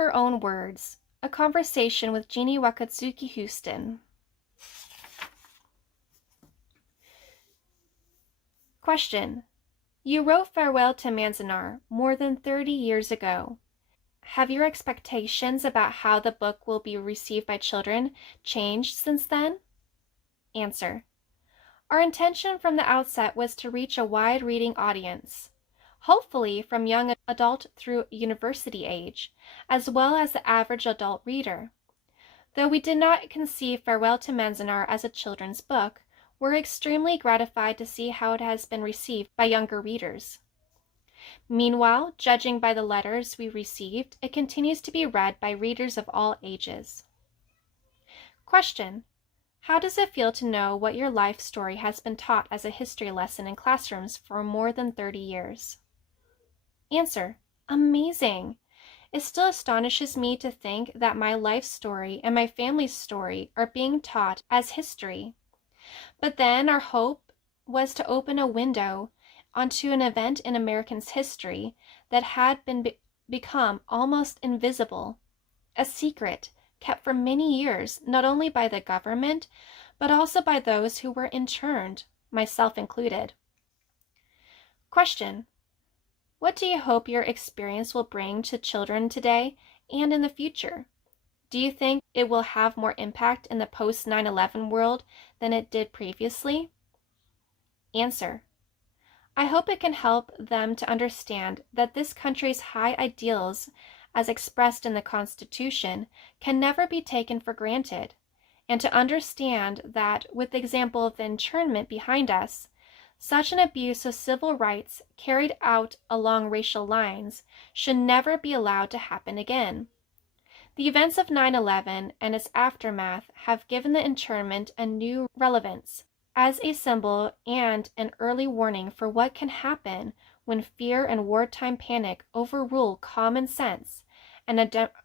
her own words, a conversation with Jeanne Wakatsuki Houston. Question. You wrote Farewell to Manzanar more than 30 years ago. Have your expectations about how the book will be received by children changed since then? Answer. Our intention from the outset was to reach a wide reading audience, hopefully from young adult through university age, as well as the average adult reader. Though we did not conceive Farewell to Manzanar as a children's book, we're extremely gratified to see how it has been received by younger readers. Meanwhile, judging by the letters we received, it continues to be read by readers of all ages. Question. How does it feel to know what your life story has been taught as a history lesson in classrooms for more than 30 years? Answer. Amazing! It still astonishes me to think that my life story and my family's story are being taught as history. But then our hope was to open a window onto an event in Americans' history that had become almost invisible, a secret kept for many years, not only by the government, but also by those who were interned, myself included. Question. What do you hope your experience will bring to children today and in the future? Do you think it will have more impact in the post-9/11 world than it did previously? Answer. I hope it can help them to understand that this country's high ideals, as expressed in the Constitution, can never be taken for granted, and to understand that, with the example of the internment behind us, such an abuse of civil rights carried out along racial lines should never be allowed to happen again. The events of 9/11 and its aftermath have given the internment a new relevance as a symbol and an early warning for what can happen when fear and wartime panic overrule common sense and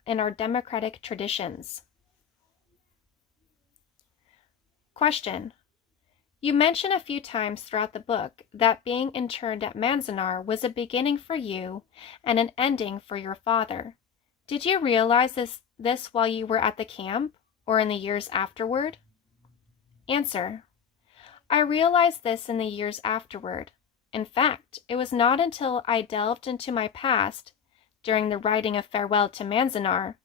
our democratic traditions. Question. You mention a few times throughout the book that being interned at Manzanar was a beginning for you and an ending for your father. Did you realize this while you were at the camp or in the years afterward? Answer. I realized this in the years afterward. In fact, it was not until I delved into my past, during the writing of Farewell to Manzanar,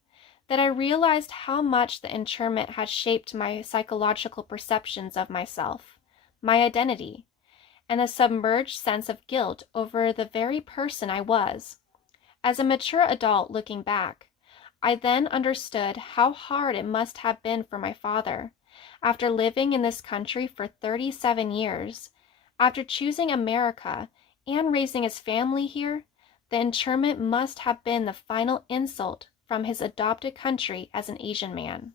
that I realized how much the internment had shaped my psychological perceptions of myself, my identity, and a submerged sense of guilt over the very person I was. As a mature adult looking back, I then understood how hard it must have been for my father, after living in this country for 37 years, after choosing America and raising his family here. The internment must have been the final insult from his adopted country as an Asian man.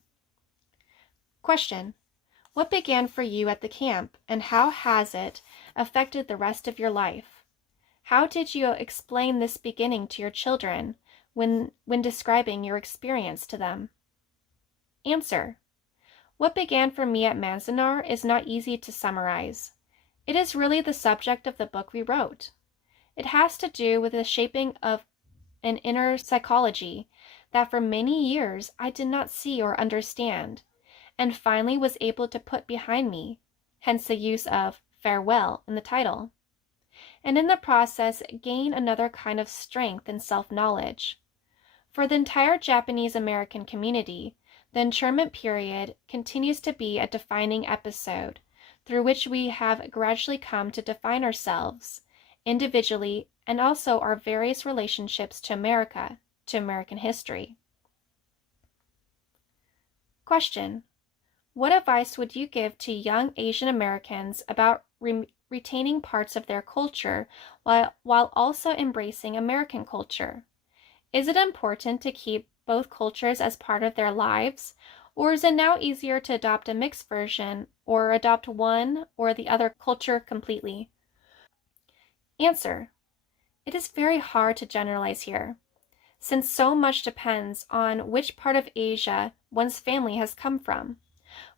Question. What began for you at the camp, and how has it affected the rest of your life? How did you explain this beginning to your children when describing your experience to them? Answer. What began for me at Manzanar is not easy to summarize. It is really the subject of the book we wrote. It has to do with the shaping of an inner psychology that for many years I did not see or understand, and finally was able to put behind me, hence the use of farewell in the title, and in the process gain another kind of strength and self-knowledge. For the entire Japanese American community, the internment period continues to be a defining episode through which we have gradually come to define ourselves individually and also our various relationships to America, to American history. Question. What advice would you give to young Asian Americans about retaining parts of their culture while also embracing American culture? Is it important to keep both cultures as part of their lives, or is it now easier to adopt a mixed version or adopt one or the other culture completely? Answer. It is very hard to generalize here, since so much depends on which part of Asia one's family has come from,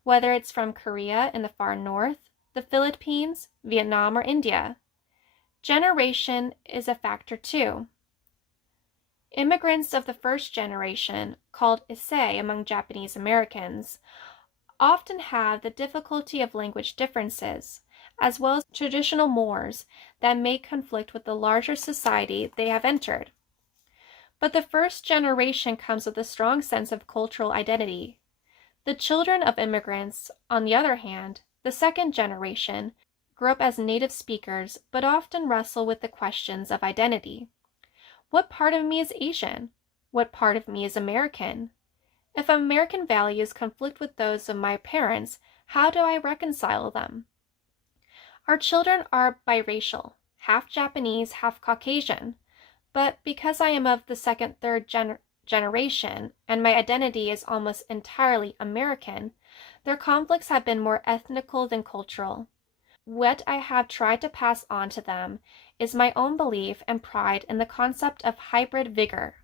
whether it's from Korea in the far north, the Philippines, Vietnam, or India. Generation is a factor too. Immigrants of the first generation, called Issei among Japanese Americans, often have the difficulty of language differences, as well as traditional mores that may conflict with the larger society they have entered. But the first generation comes with a strong sense of cultural identity. The children of immigrants, on the other hand, the second generation, grow up as native speakers but often wrestle with the questions of identity. What part of me is Asian? What part of me is American? If American values conflict with those of my parents, how do I reconcile them? Our children are biracial, half Japanese, half Caucasian, but because I am of the second, third generation, and my identity is almost entirely American, their conflicts have been more ethnical than cultural. What I have tried to pass on to them is my own belief and pride in the concept of hybrid vigor.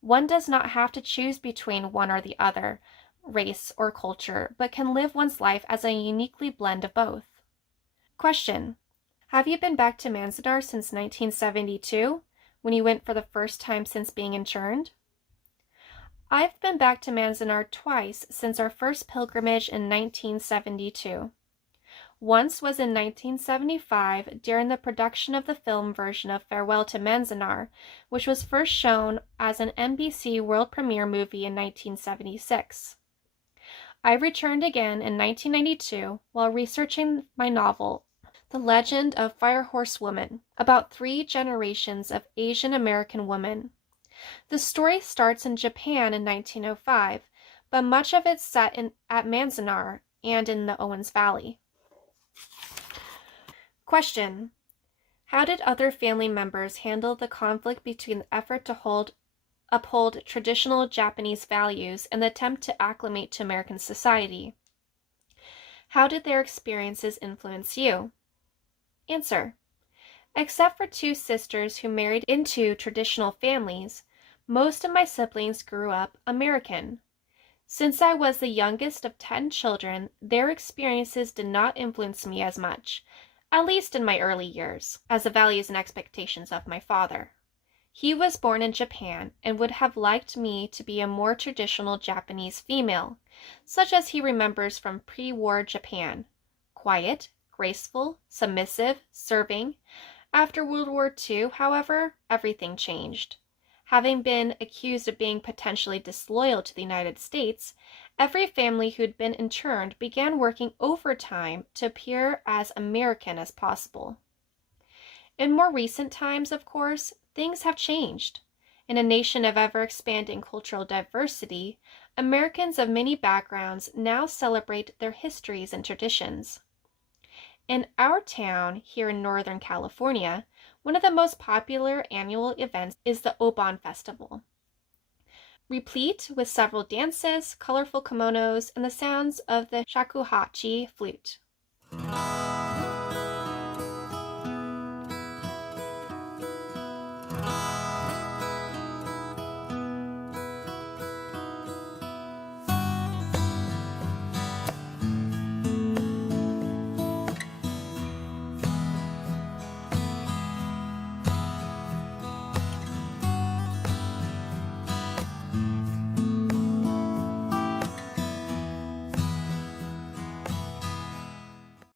One does not have to choose between one or the other, race or culture, but can live one's life as a uniquely blend of both. Question: have you been back to Manzanar since 1972, when you went for the first time since being interned? I've been back to Manzanar twice since our first pilgrimage in 1972. Once was in 1975 during the production of the film version of Farewell to Manzanar, which was first shown as an NBC world premiere movie in 1976. I returned again in 1992 while researching my novel, The Legend of Fire Horse Woman, about 3 generations of Asian American women. The story starts in Japan in 1905, but much of it's set at Manzanar and in the Owens Valley. Question: how did other family members handle the conflict between the effort to uphold traditional Japanese values and the attempt to acclimate to American society? How did their experiences influence you? Answer: except for 2 sisters who married into traditional families, most of my siblings grew up American. Since I was the youngest of 10 children, their experiences did not influence me as much, at least in my early years, as the values and expectations of my father. He was born in Japan and would have liked me to be a more traditional Japanese female, such as he remembers from pre-war Japan: quiet, graceful, submissive, serving. After World War II, however, everything changed. Having been accused of being potentially disloyal to the United States, every family who'd been interned began working overtime to appear as American as possible. In more recent times, of course, things have changed. In a nation of ever-expanding cultural diversity, Americans of many backgrounds now celebrate their histories and traditions. In our town here in Northern California, one of the most popular annual events is the Obon Festival, replete with several dances, colorful kimonos, and the sounds of the shakuhachi flute.